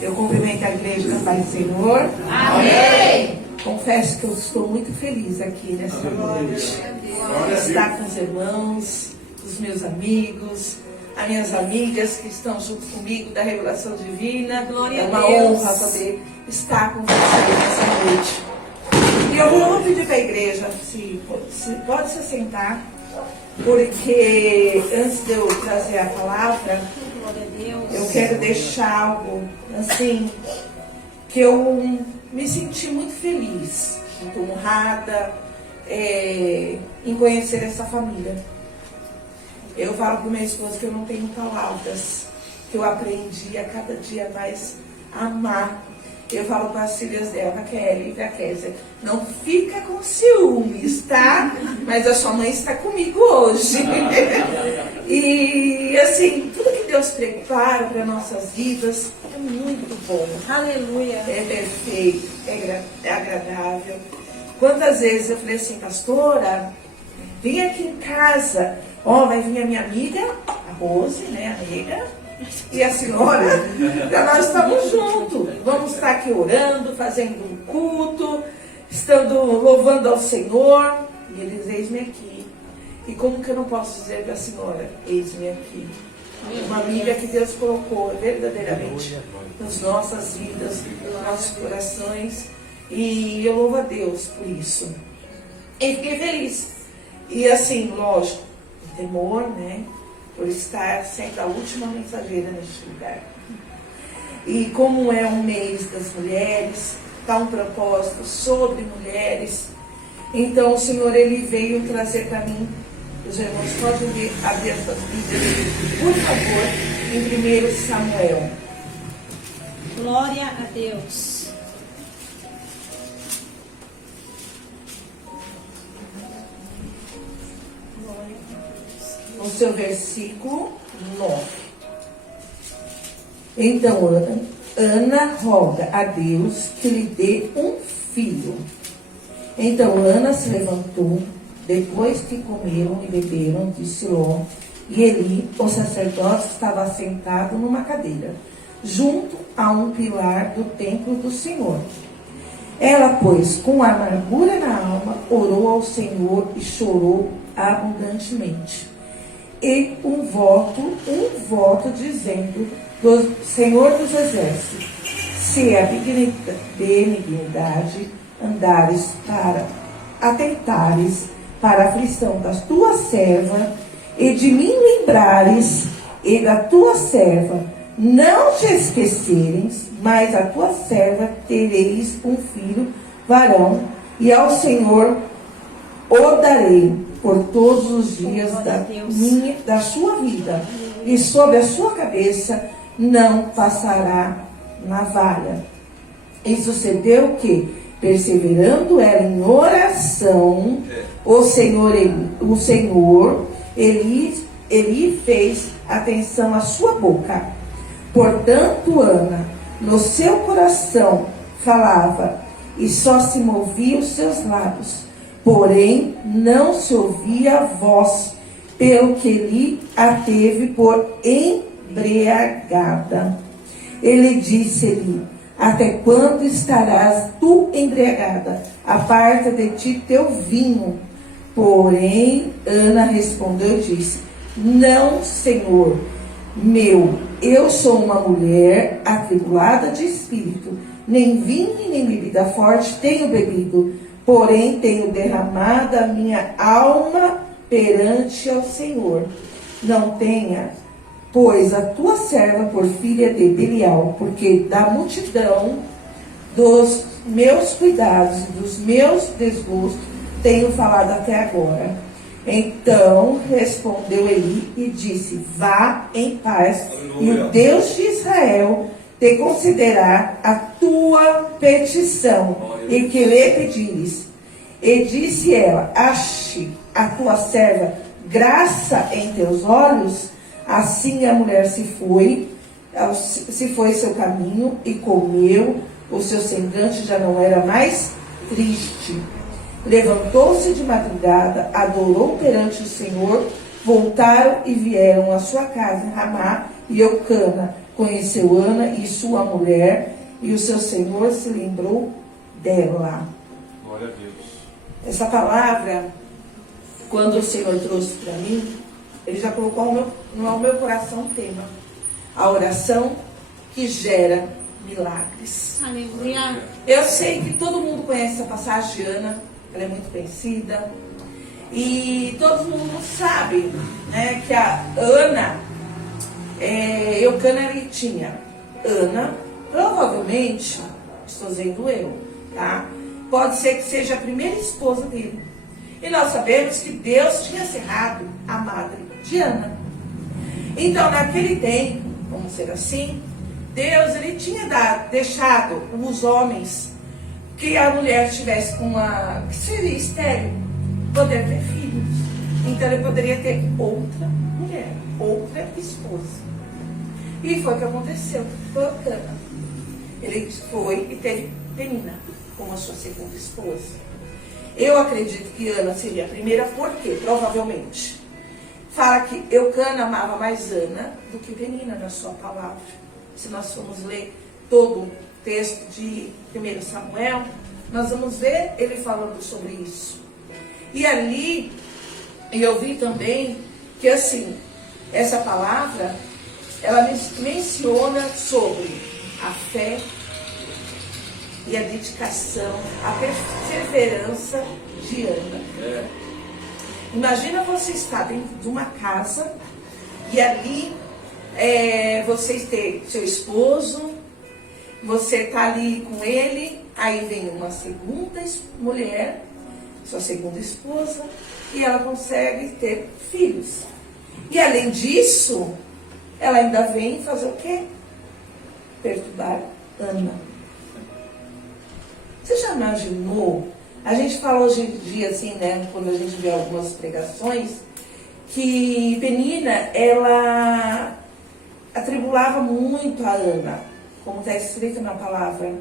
Eu cumprimento a igreja da Paz do Senhor. Amém. Confesso que eu estou muito feliz aqui nessa noite. Estar com os irmãos, os meus amigos, as minhas amigas que estão junto comigo da Revelação Divina. Glória é uma a Deus. honra poder estar com vocês nessa noite. E eu vou pedir para a igreja, se pode se sentar, porque antes de eu trazer a palavra, eu quero deixar algo assim, que eu me senti muito feliz, muito honrada em conhecer essa família. Eu falo para minha esposa que eu não tenho palavras, que eu aprendi a cada dia mais a amar. Eu falo para as filhas dela, a Kelly e a Kézia, não fica com ciúmes, tá? Mas a sua mãe está comigo hoje. E assim, tudo que Deus prepara para nossas vidas é muito bom. Aleluia. É perfeito, é agradável. Quantas vezes eu falei assim, pastora, vem aqui em casa. Vai vir a minha amiga, a Rose, né, amiga, e a senhora, para nós estamos juntos. Vamos estar aqui orando, fazendo um culto, louvando ao Senhor. E eles, eis-me aqui. E como que eu não posso dizer para a senhora, eis-me aqui? Uma amiga que Deus colocou verdadeiramente nas nossas vidas, nos nossos corações. E eu louvo a Deus por isso. E fiquei feliz. E assim, lógico, temor, né? Por estar sendo a última mensageira neste lugar. E como é um mês das mulheres, está um propósito sobre mulheres, então o Senhor, Ele veio trazer para mim. Os irmãos podem abrir as suas Bíblias, por favor, em 1 Samuel. Glória a Deus. No seu versículo 9. Então Ana roga a Deus que lhe dê um filho. Então Ana se levantou, depois que comeram e beberam de Siló, e Eli, o sacerdote, estava sentado numa cadeira, junto a um pilar do templo do Senhor. Ela, pois, com amargura na alma, orou ao Senhor e chorou abundantemente. E um voto dizendo, do Senhor dos Exércitos, se a benignidade atentares para a aflição das tuas servas, e de mim lembrares, e da tua serva, não te esqueceres, mas a tua serva tereis um filho varão, e ao Senhor o darei por todos os dias da sua vida, e sobre a sua cabeça não passará navalha. E sucedeu que, perseverando ela em oração, o Senhor Eli fez atenção à sua boca. Portanto, Ana, no seu coração falava, e só se movia os seus lábios. Porém, não se ouvia a voz, pelo que Eli a teve por embriagada. Ele disse-lhe, até quando estarás tu embriagada? Aparta de ti teu vinho. Porém, Ana respondeu e disse, não, Senhor meu, eu sou uma mulher atribulada de espírito, nem vinho nem bebida forte tenho bebido, porém tenho derramado a minha alma perante ao Senhor. Não tenha, pois, a tua serva por filha de Belial, porque da multidão dos meus cuidados e dos meus desgostos tenho falado até agora. Então respondeu Eli e disse, vá em paz, e o Deus de Israel te considerar a tua petição, e que lhe pedires. E disse ela, ache a tua serva graça em teus olhos. Assim a mulher se foi seu caminho e comeu, o seu semblante já não era mais triste. Levantou-se de madrugada, adorou perante o Senhor, voltaram e vieram à sua casa em Ramá e Eucana, conheceu Ana e sua mulher, e o seu Senhor se lembrou dela. Glória a Deus. Essa palavra, quando o Senhor trouxe para mim, Ele já colocou no meu coração um tema. A oração que gera milagres. Aleluia. Eu sei que todo mundo conhece a passagem de Ana, ela é muito conhecida. E todo mundo sabe, né, que a Ana, Eucana ele tinha. Ana, provavelmente, estou dizendo eu, tá? Pode ser que seja a primeira esposa dele. E nós sabemos que Deus tinha cerrado a madre de Ana. Então, naquele tempo, vamos dizer assim, Deus ele tinha deixado os homens que a mulher tivesse que seria estéril, poder ter filhos. Então ele poderia ter outra mulher, outra esposa. E foi o que aconteceu com Eucana. Ele foi e teve Penina como a sua segunda esposa. Eu acredito que Ana seria a primeira, porque provavelmente fala que Eucana amava mais Ana do que Penina na sua palavra. Se nós formos ler todo o texto de 1 Samuel, nós vamos ver ele falando sobre isso. E ali, eu vi também que assim, essa palavra, ela menciona sobre a fé e a dedicação, a perseverança de Ana. Imagina você estar dentro de uma casa e ali vocês têm seu esposo, você está ali com ele, aí vem uma segunda mulher, sua segunda esposa, e ela consegue ter filhos. E além disso, ela ainda vem fazer o quê? Perturbar Ana. Você já imaginou? A gente fala hoje em dia, assim, né, quando a gente vê algumas pregações, que Penina, ela atribulava muito a Ana, como está escrito na palavra.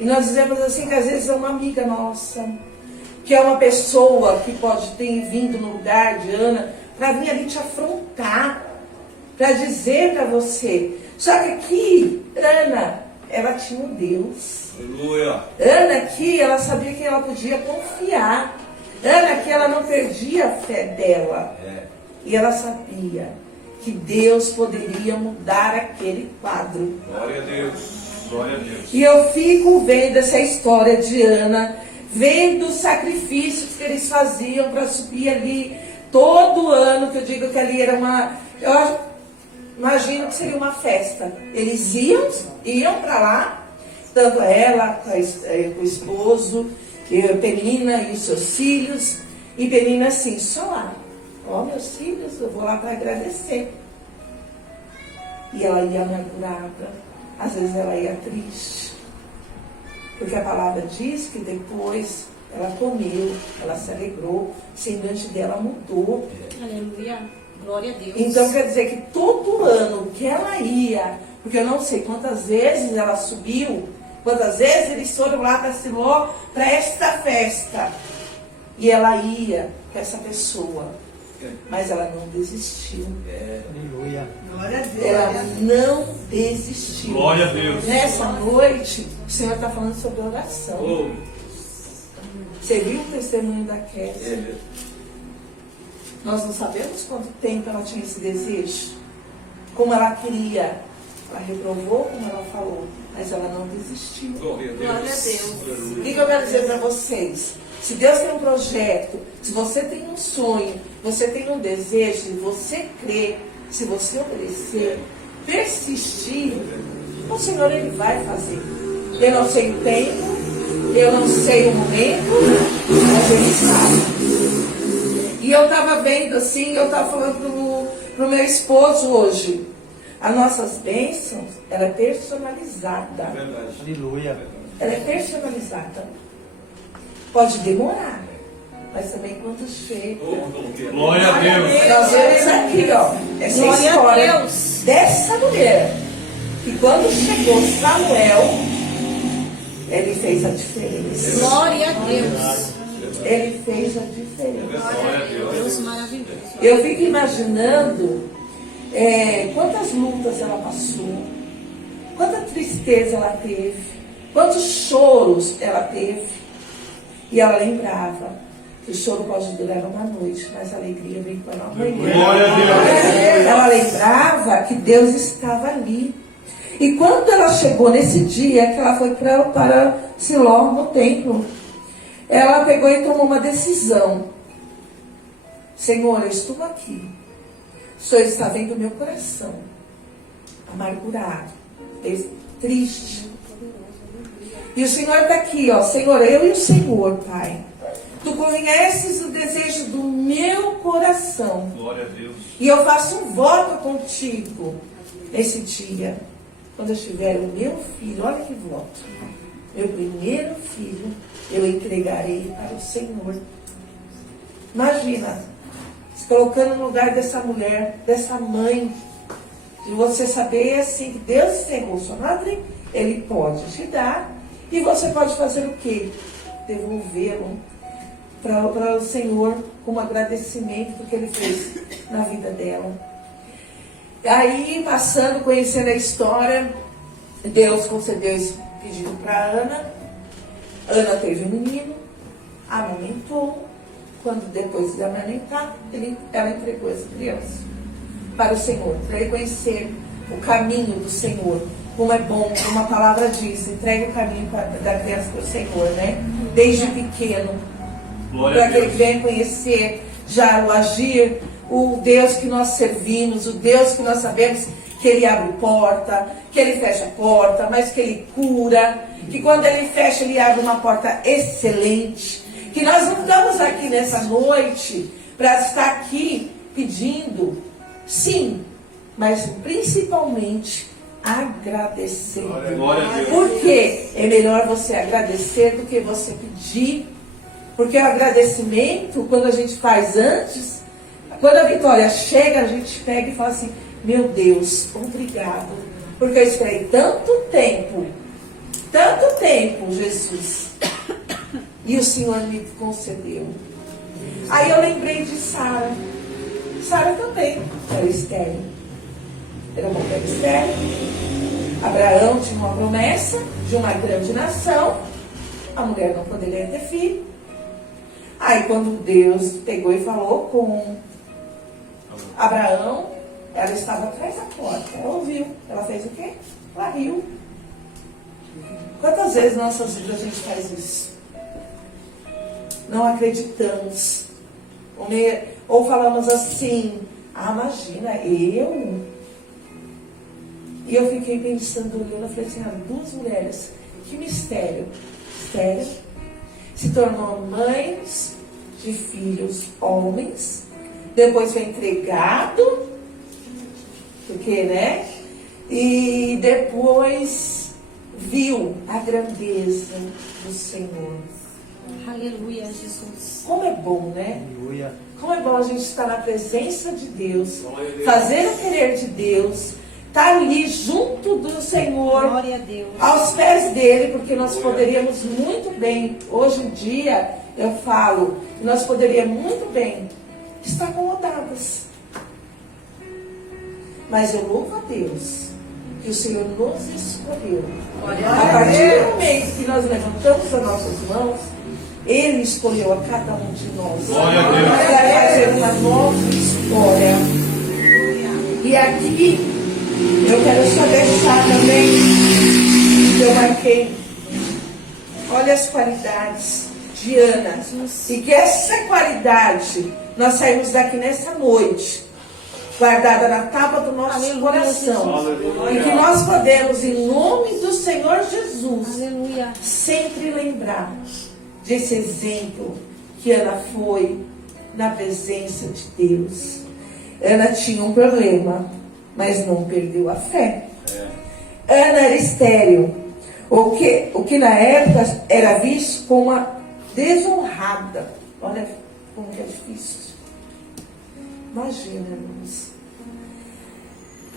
E nós dizemos assim que às vezes é uma amiga nossa, que é uma pessoa que pode ter vindo no lugar de Ana para vir ali te afrontar, para dizer para você. Só que aqui, Ana, ela tinha um Deus. Aleluia. Ana aqui, ela sabia que ela podia confiar. Ana aqui, ela não perdia a fé dela. E ela sabia que Deus poderia mudar aquele quadro. Glória a Deus. Glória a Deus. E eu fico vendo essa história de Ana, vendo os sacrifícios que eles faziam para subir ali todo ano, que eu digo que ali era eu imagino que seria uma festa. Eles iam para lá, tanto ela, com o esposo, Penina e os seus filhos, e Penina assim, só lá. Ó, meus filhos, eu vou lá para agradecer. E ela ia amargurada, às vezes ela ia triste. Porque a palavra diz que depois ela comeu, ela se alegrou, o semblante dela mudou. Aleluia. Glória a Deus. Então quer dizer que todo ano que ela ia, porque eu não sei quantas vezes ela subiu, quantas vezes eles foram lá para Siló, para esta festa. E ela ia com essa pessoa. Mas ela não desistiu. Aleluia. Glória a Deus. Ela não desistiu. Glória a Deus. Nessa noite, o Senhor está falando sobre oração. Oh. Você viu o testemunho da Kézia? Nós não sabemos quanto tempo ela tinha esse desejo. Como ela queria. Ela reprovou, como ela falou. Mas ela não desistiu. Glória a Deus. Glória a Deus. O que eu quero dizer para vocês? Se Deus tem um projeto, se você tem um sonho, você tem um desejo, se você crer, se você obedecer, persistir, o Senhor Ele vai fazer. Eu não sei o tempo, eu não sei o momento, mas Ele sabe. E eu estava vendo assim, eu estava falando pro meu esposo hoje, as nossas bênçãos, ela é personalizada. Verdade. Aleluia. Ela é personalizada. Pode demorar, mas também quando chega. Glória a Deus. Nós vemos aqui, ó, essa Glória a história Deus. dessa mulher. Que quando chegou Samuel, ele fez a diferença. Glória a Deus. Ele fez a diferença. Glória a Deus. Deus maravilhoso. Eu fico imaginando quantas lutas ela passou, quanta tristeza ela teve, quantos choros ela teve. E ela lembrava que o choro pode durar uma noite, mas a alegria vem para uma manhã. Glória a Deus. Ela lembrava que Deus estava ali. E quando ela chegou nesse dia que ela foi para Siló, no templo, ela pegou e tomou uma decisão. Senhor, eu estou aqui. O Senhor está vendo o meu coração amargurado, triste. E o Senhor está aqui, ó. Senhor, eu e o Senhor, Pai. Tu conheces o desejo do meu coração. Glória a Deus. E eu faço um voto contigo nesse dia. Quando eu tiver o meu filho, olha que voto. Meu primeiro filho, eu entregarei para o Senhor. Imagina, se colocando no lugar dessa mulher, dessa mãe. De você saber assim que Deus entregou sua madre, Ele pode te dar. E você pode fazer o quê? Devolvê-lo para o Senhor como agradecimento do que Ele fez na vida dela. Aí, passando, conhecendo a história, Deus concedeu esse pedido para Ana. Ana teve um menino, amamentou. Quando depois de amamentar, ela entregou essa criança para o Senhor, para ele conhecer o caminho do Senhor. Como é bom, como a palavra diz, entregue o caminho da criança para o Senhor, né? Desde pequeno, para que ele venha conhecer já o agir, o Deus que nós servimos, o Deus que nós sabemos que Ele abre porta, que Ele fecha porta, mas que Ele cura, que quando Ele fecha, Ele abre uma porta excelente, que nós não estamos aqui nessa noite para estar aqui pedindo, sim, mas principalmente agradecer. Glória a Deus. Porque é melhor você agradecer do que você pedir, porque o agradecimento, quando a gente faz antes, quando a vitória chega, a gente pega e fala assim, meu Deus, obrigado, porque eu esperei tanto tempo, Jesus, e o Senhor me concedeu. Aí eu lembrei de Sara. Sara também era estéril. Era uma mulher estéril. Abraão tinha uma promessa de uma grande nação. A mulher não poderia ter filho. Aí quando Deus pegou e falou com Abraão, ela estava atrás da porta. Ela ouviu. Ela fez o quê? Ela riu. Quantas vezes na nossa vida a gente faz isso? Não acreditamos. Ou falamos assim, imagina, eu? E eu fiquei pensando, olhando, eu falei assim, duas mulheres, que mistério. Mistério. Se tornou mães de filhos homens, depois foi entregado, porque, né? E depois viu a grandeza do Senhor. Aleluia, Jesus. Como é bom, né? Aleluia. Como é bom a gente estar na presença de Deus, fazer o querer de Deus, estar ali junto do Senhor, Glória a Deus. aos pés dele, porque nós poderíamos muito bem, hoje em dia, eu falo, nós poderíamos muito bem estar acomodadas. Mas eu louvo a Deus que o Senhor nos escolheu. A partir do momento que nós levantamos as nossas mãos, Ele escolheu a cada um de nós Glória a Deus. para fazer uma nova história. E aqui eu quero só deixar também que eu marquei. Olha as qualidades de Ana. E que essa qualidade nós saímos daqui nessa noite, guardada na tábua do nosso coração. Aleluia. E que nós podemos, em nome do Senhor Jesus, Aleluia. sempre lembrar desse exemplo que Ana foi na presença de Deus. Ana tinha um problema, mas não perdeu a fé. Ana era estéril, o que na época era visto como uma desonrada. Olha como que é difícil. Imagina, irmãos.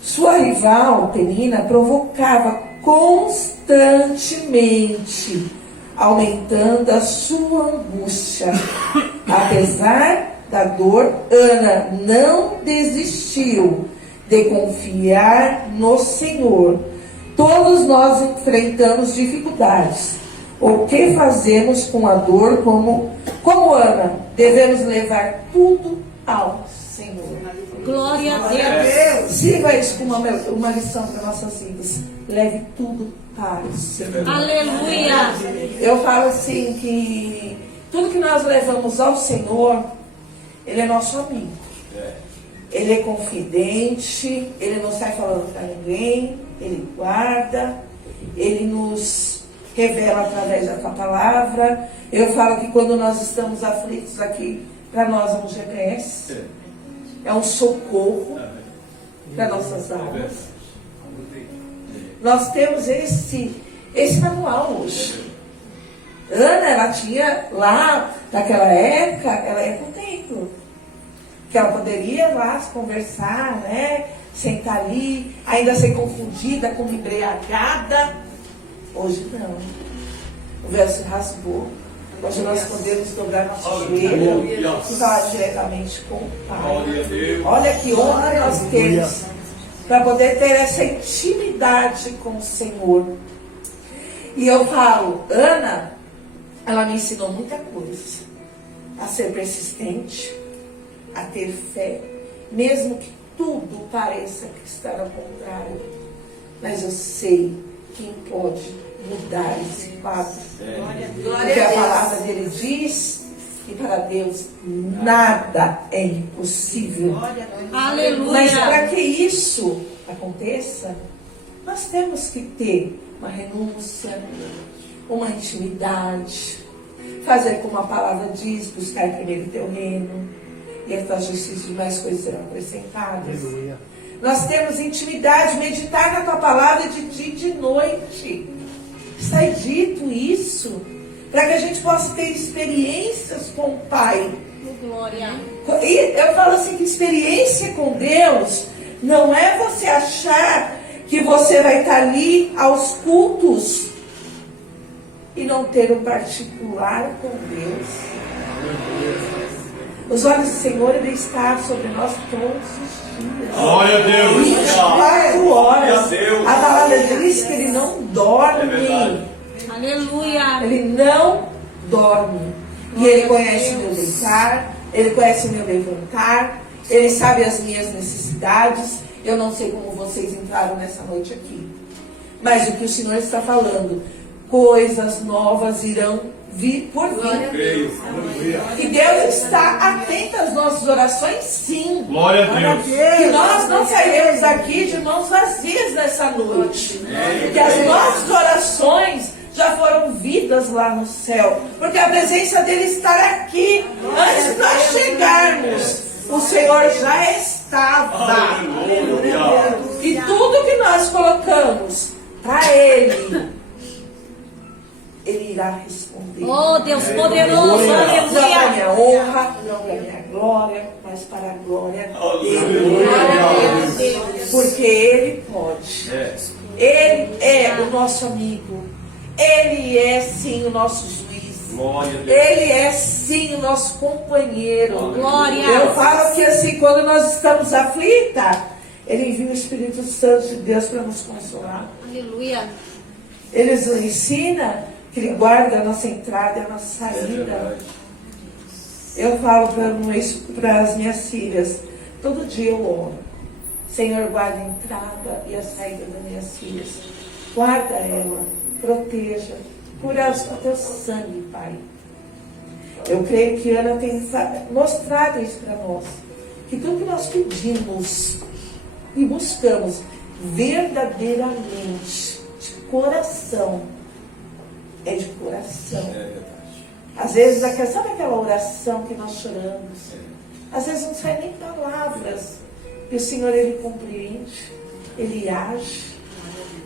Sua rival, Penina, provocava constantemente, aumentando a sua angústia. Apesar da dor, Ana não desistiu de confiar no Senhor. Todos nós enfrentamos dificuldades. O que fazemos com a dor como Ana? Devemos levar tudo ao Senhor. Glória a Deus. Sirva isso como uma lição para nossas vidas. Leve tudo para o Senhor. Aleluia. Eu falo assim que tudo que nós levamos ao Senhor, Ele é nosso amigo. Ele é confidente, Ele não sai falando para ninguém, Ele guarda, Ele nos revela através da tua palavra. Eu falo que quando nós estamos aflitos aqui, para nós é um GPS, é um socorro para nossas almas. Nós temos esse manual hoje. Ana, ela tinha lá, naquela época, ela ia para o templo. Que ela poderia lá conversar, né? Sentar ali, ainda ser confundida como embriagada. Hoje não. O véu se rasgou. Hoje nós podemos dobrar nosso joelho e falar diretamente com o Pai. Olha que honra nós temos para poder ter essa intimidade com o Senhor. E eu falo, Ana, ela me ensinou muita coisa. A ser persistente, a ter fé, mesmo que tudo pareça que está ao contrário. Mas eu sei quem pode mudar esse quadro. Porque a palavra dele diz que para Deus nada é impossível. Aleluia. Mas para que isso aconteça, nós temos que ter uma renúncia, uma intimidade, fazer como a palavra diz, buscar primeiro o teu reino, e a tua justiça e mais coisas serão acrescentadas. Aleluia. Nós temos intimidade, meditar na tua palavra de dia e de noite. Está dito isso, para que a gente possa ter experiências com o Pai. Glória. E eu falo assim, que experiência com Deus não é você achar que você vai estar ali aos cultos e não ter um particular com Deus. Os olhos do Senhor, Ele está sobre nós todos os dias. Glória a Deus. 24 horas. Deus. A palavra diz que Ele não dorme. Aleluia. Ele não dorme. E Ele conhece o meu deitar, Ele conhece o meu levantar, Ele sabe as minhas necessidades. Eu não sei como vocês entraram nessa noite aqui. Mas o que o Senhor está falando, coisas novas irão vir por vir. E Deus está atento às nossas orações, sim. Glória a Deus. E nós não sairemos aqui de mãos vazias nessa noite. Porque as nossas orações já foram ouvidas lá no céu. Porque a presença dele está aqui. Antes de nós chegarmos, o Senhor já estava. Aleluia. E tudo que nós colocamos para Ele, Ele irá responder. Oh, Deus poderoso. Não para Aleluia. minha honra, não para minha glória, mas para a glória dele. Glória a Deus. Porque Ele pode. Ele é o nosso amigo. Ele é sim o nosso juiz. Glória a Deus. Ele é sim o nosso companheiro. Glória. Eu falo que assim, quando nós estamos aflitas, Ele envia o Espírito Santo de Deus para nos consolar. Aleluia. Ele nos ensina que Ele guarda a nossa entrada e a nossa saída. Eu falo para as minhas filhas, todo dia eu oro. Senhor, guarda a entrada e a saída das minhas filhas. Guarda ela, proteja, cura elas com o teu sangue, Pai. Eu creio que Ana tem mostrado isso para nós. Que tudo que nós pedimos e buscamos verdadeiramente, de coração, é de coração. Às vezes, sabe aquela oração que nós choramos? Às vezes não sai nem palavras. E o Senhor, Ele compreende, Ele age,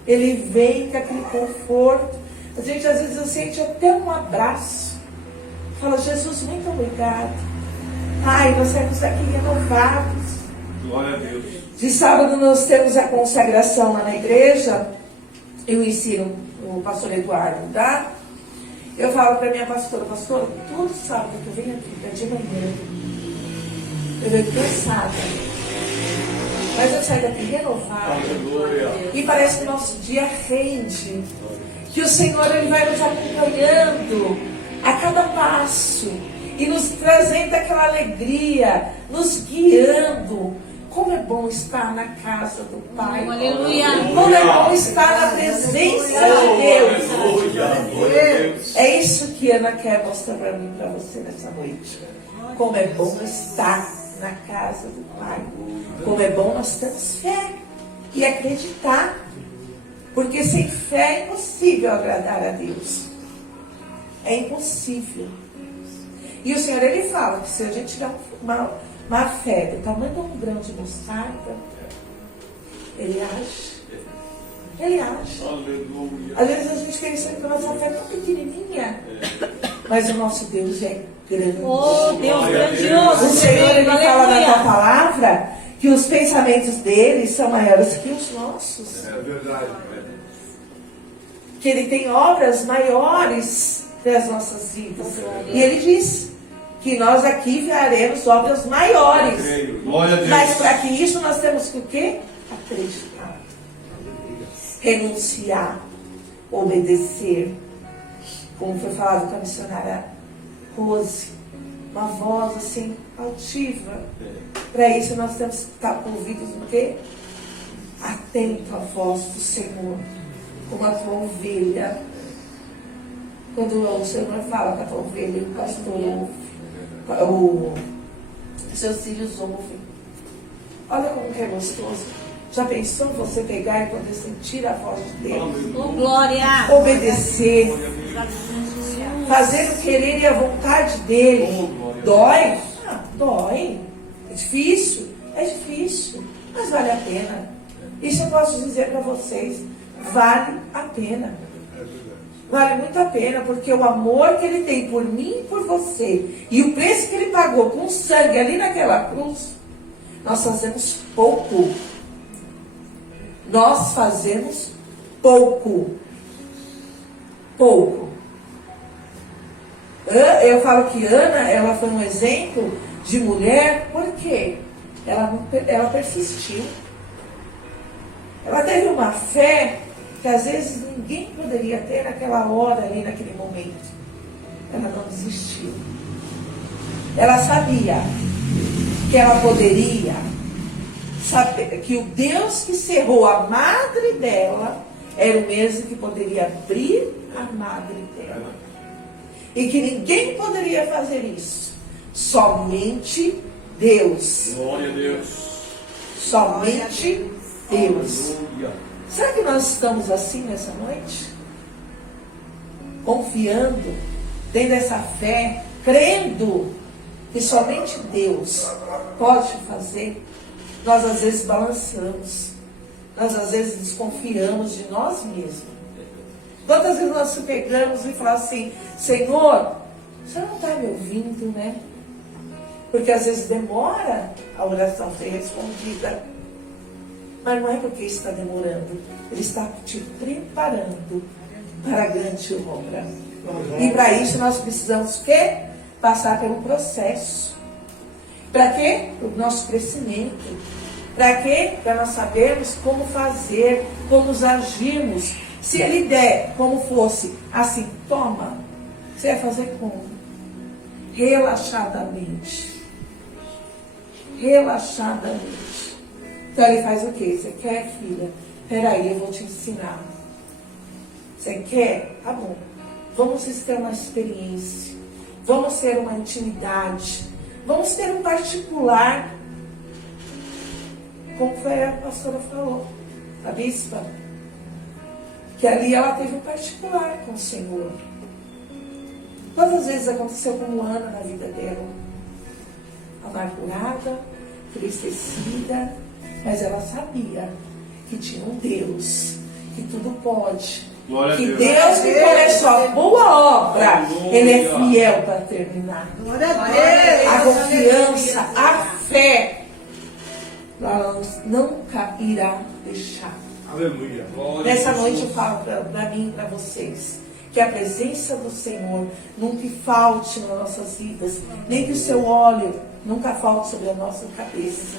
Ele vem com aquele conforto. A gente às vezes sente até um abraço. Fala, Jesus, muito obrigado. Ai, nós saímos daqui renovados. Glória a Deus. De sábado nós temos a consagração lá na igreja. Eu ensino o pastor Eduardo, tá? Eu falo para minha pastora, pastor, todo sábado que eu venho aqui, de manhã, eu venho cansada. Mas eu saio daqui renovado. Aleluia. E parece que o nosso dia rende. Que o Senhor ele vai nos acompanhando a cada passo. E nos trazendo aquela alegria. Nos guiando. Como é bom estar na casa do Pai. Aleluia. Como é bom estar na presença de Deus. Aleluia. Glória a Deus. É isso que Ana quer mostrar para mim, para você nessa noite. Como é bom estar na casa do Pai. Como é bom nós termos fé e acreditar. Porque sem fé é impossível agradar a Deus. É impossível. E o Senhor, Ele fala que se a gente tiver uma fé do tamanho de um grão de mostarda, Ele age. Ele age. Aleluia. Às vezes a gente pensa que a nossa fé é tão pequenininha. Mas o nosso Deus é grande. Oh, Deus grandioso. O Senhor, Ele fala na tua Aleluia. palavra que os pensamentos dele são maiores que os nossos. É verdade. Que Ele tem obras maiores das nossas vidas. E Ele diz que nós aqui faremos obras maiores. Creio. Glória a Deus. Mas para que isso nós temos que o quê? Acreditar. Renunciar. Obedecer. Como foi falado com a missionária Rose. Uma voz assim, altiva. Para isso nós temos que estar com ouvidos no quê? Atento à voz do Senhor. Como a tua ovelha. Quando o Senhor fala com a tua ovelha, o pastor ouve. Os seus filhos ouvem. Olha como que é gostoso. Já pensou você pegar e poder sentir a voz de Deus? Oh, glória. Obedecer. Fazer o querer e a vontade dele. Dói? Ah, dói. É difícil? É difícil. Mas vale a pena. Isso eu posso dizer para vocês. Vale a pena. Vale muito a pena, porque o amor que Ele tem por mim e por você, e o preço que Ele pagou com sangue ali naquela cruz, nós fazemos pouco. Nós fazemos pouco. Pouco. Eu falo que Ana, ela foi um exemplo de mulher, por quê? Ela persistiu. Ela teve uma fé que às vezes ninguém poderia ter naquela hora ali, naquele momento. Ela não desistiu. Ela sabia que ela poderia saber que o Deus que cerrou a madre dela era o mesmo que poderia abrir a madre dela. E que ninguém poderia fazer isso. Somente Deus. Glória a Deus. Somente Deus. Aleluia. Será que nós estamos assim nessa noite? Confiando, tendo essa fé, crendo que somente Deus pode fazer. Nós às vezes balançamos. Nós às vezes desconfiamos de nós mesmos. Quantas vezes nós se pegamos e falamos assim, Senhor, você não está me ouvindo, né? Porque às vezes demora a oração ser respondida. Mas não é porque está demorando. Ele está te preparando para a grande obra. E para isso nós precisamos o quê? Passar pelo processo. Para quê? Para o nosso crescimento. Para quê? Para nós sabermos como fazer, como nos agirmos. Se Ele der como fosse assim, toma, você vai fazer como? Relaxadamente. Relaxadamente. Então Ele faz o quê? Você quer, filha? Peraí, eu vou te ensinar. Você quer? Tá bom. Vamos ter uma experiência. Vamos ter uma intimidade. Vamos ter um particular. Como foi a pastora falou, a bispa. Que ali ela teve um particular com o Senhor. Quantas vezes aconteceu como Ana na vida dela? Amargurada, entristecida, mas ela sabia que tinha um Deus, que tudo pode. Glória a Que Deus. Deus que começou a boa obra, Aleluia. Ele é fiel para terminar. A confiança, a fé, ela nunca irá deixar. Aleluia. Glória Nessa a noite eu Jesus. falo para mim e para vocês que a presença do Senhor nunca falte nas nossas vidas, nem que o seu óleo nunca falte sobre a nossa cabeça.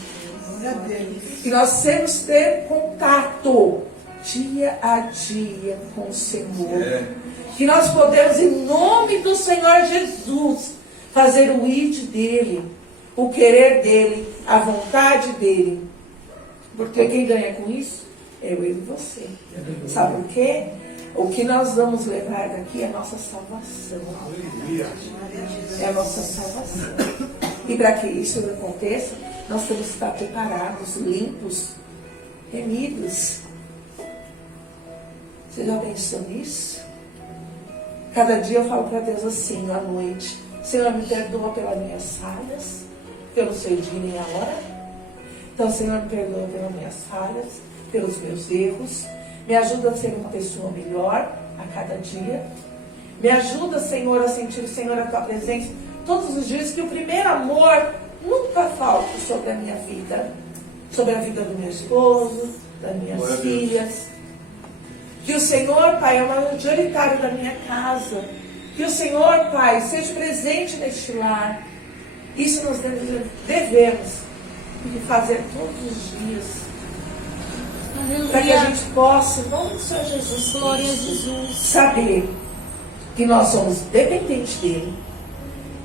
Que nós temos que ter contato dia a dia com o Senhor. Que nós podemos, em nome do Senhor Jesus, fazer o id dele, o querer dele, a vontade dele. Porque quem ganha com isso? Eu e você. Sabe por quê? O que nós vamos levar daqui é a nossa salvação. É a nossa salvação. E para que isso aconteça, nós temos que estar preparados, limpos, remidos. Você já pensou nisso? Cada dia eu falo para Deus assim, à noite: Senhor, me perdoa pelas minhas falhas, que eu não sei o dia nem a hora. Então, Senhor, me perdoa pelas minhas falhas, pelos meus erros. Me ajuda a ser uma pessoa melhor a cada dia. Me ajuda, Senhor, a sentir, Senhor, a Tua presença todos os dias. Que o primeiro amor nunca falte sobre a minha vida. Sobre a vida do meu esposo, das minhas filhas. Que o Senhor, Pai, é o majoritário da minha casa. Que o Senhor, Pai, seja presente neste lar. Isso nós devemos fazer todos os dias. Para que a gente possa, em nome do Senhor Jesus, Glória a Jesus, saber que nós somos dependentes dele,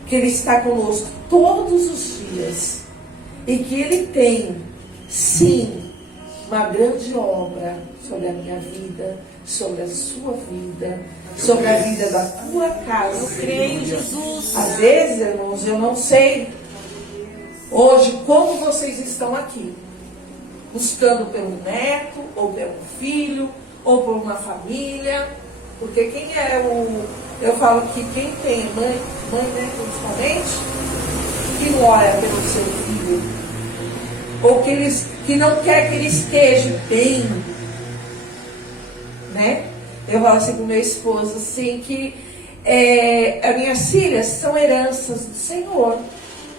que ele está conosco todos os dias e que ele tem, sim, uma grande obra sobre a minha vida, sobre a sua vida, sobre a vida da tua casa. eu creio, Jesus. Às vezes, irmãos, eu não sei hoje como vocês estão aqui, buscando pelo neto, ou pelo filho, ou por uma família. Porque quem é eu falo que quem tem mãe, né, principalmente, que não olha pelo seu filho, ou que não quer que ele esteja bem, né? Eu falo assim com meu esposo, assim, que as minhas filhas são heranças do Senhor.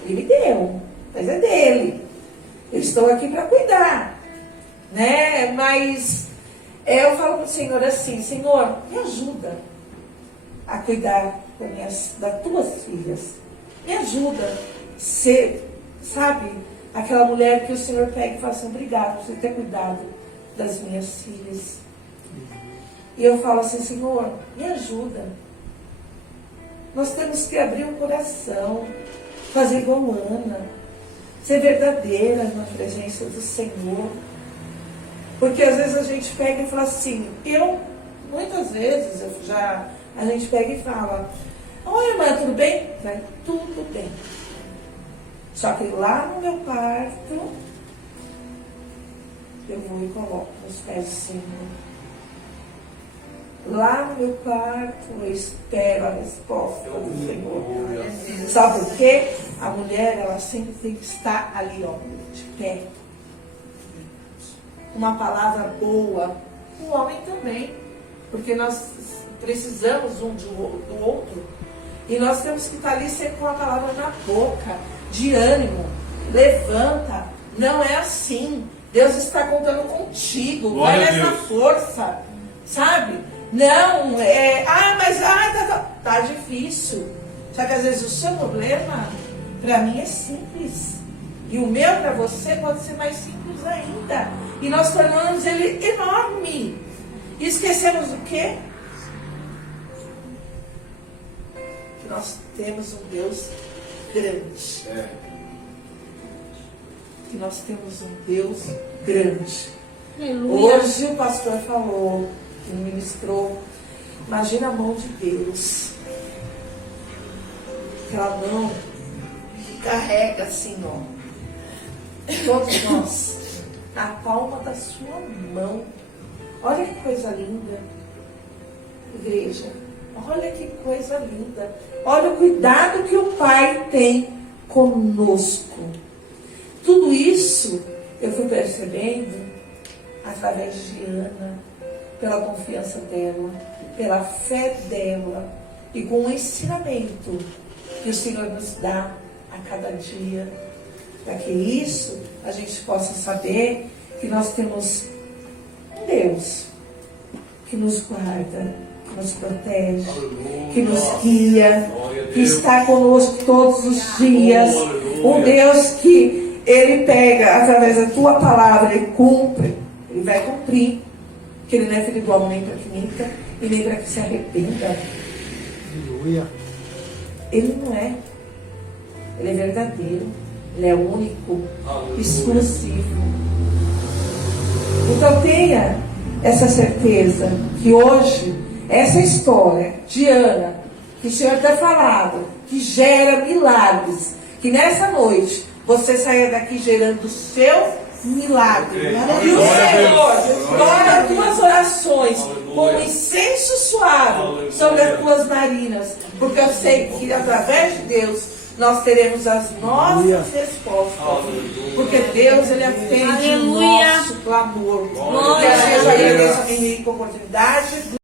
Ele me deu, mas é dele. Eu estou aqui para cuidar, né? Mas eu falo para o Senhor assim: Senhor, me ajuda a cuidar das tuas filhas. Me ajuda a ser, sabe, aquela mulher que o Senhor pega e fala assim: obrigado por você ter cuidado das minhas filhas. E eu falo assim: Senhor, me ajuda. Nós temos que abrir o coração, fazer igual Ana, ser verdadeira na presença do Senhor. Porque às vezes a gente pega e fala assim, muitas vezes a gente pega e fala: oi, irmã, tudo bem? Vai, tudo bem. Só que lá no meu quarto, eu vou e coloco nos pés do Senhor. Lá no meu quarto, eu espero a resposta do Senhor. Sabe por quê? A mulher, ela sempre tem que estar ali, ó, de pé. Uma palavra boa. O homem também. Porque nós precisamos um do outro. E nós temos que estar ali sempre com a palavra na boca, de ânimo. Levanta. Não é assim. Deus está contando contigo. Vai nessa força. Sabe? Não, tá difícil. Só que às vezes o seu problema, para mim, é simples. E o meu para você pode ser mais simples ainda. E nós tornamos ele enorme. E esquecemos o quê? Que nós temos um Deus grande. Que nós temos um Deus grande. Aleluia. Hoje o pastor falou, que ministrou, imagina a mão de Deus. Aquela mão que carrega assim, ó. Todos nós, na palma da sua mão. Olha que coisa linda, igreja. Olha que coisa linda. Olha o cuidado que o Pai tem conosco. Tudo isso eu fui percebendo através de Ana, pela confiança dela, pela fé dela e com o ensinamento que o Senhor nos dá a cada dia, para que isso a gente possa saber que nós temos um Deus que nos guarda, que nos protege, que nos guia, que está conosco todos os dias. Um Deus que Ele pega, através da tua palavra, ele cumpre, ele vai cumprir. Que ele não é filho do homem nem para que minta, e nem para que se arrependa. Aleluia. Ele não é. Ele é verdadeiro. Ele é único, exclusivo. Então tenha essa certeza que hoje, essa história de Ana, que o Senhor está falando, que gera milagres, que nessa noite você saia daqui gerando o seu milagre. E o Senhor torna as tuas orações como incenso suave sobre as tuas narinas, porque eu sei que através de Deus nós teremos as nossas respostas, porque Deus, Ele atende o nosso clamor. E às vezes eu agradeço a minha oportunidade.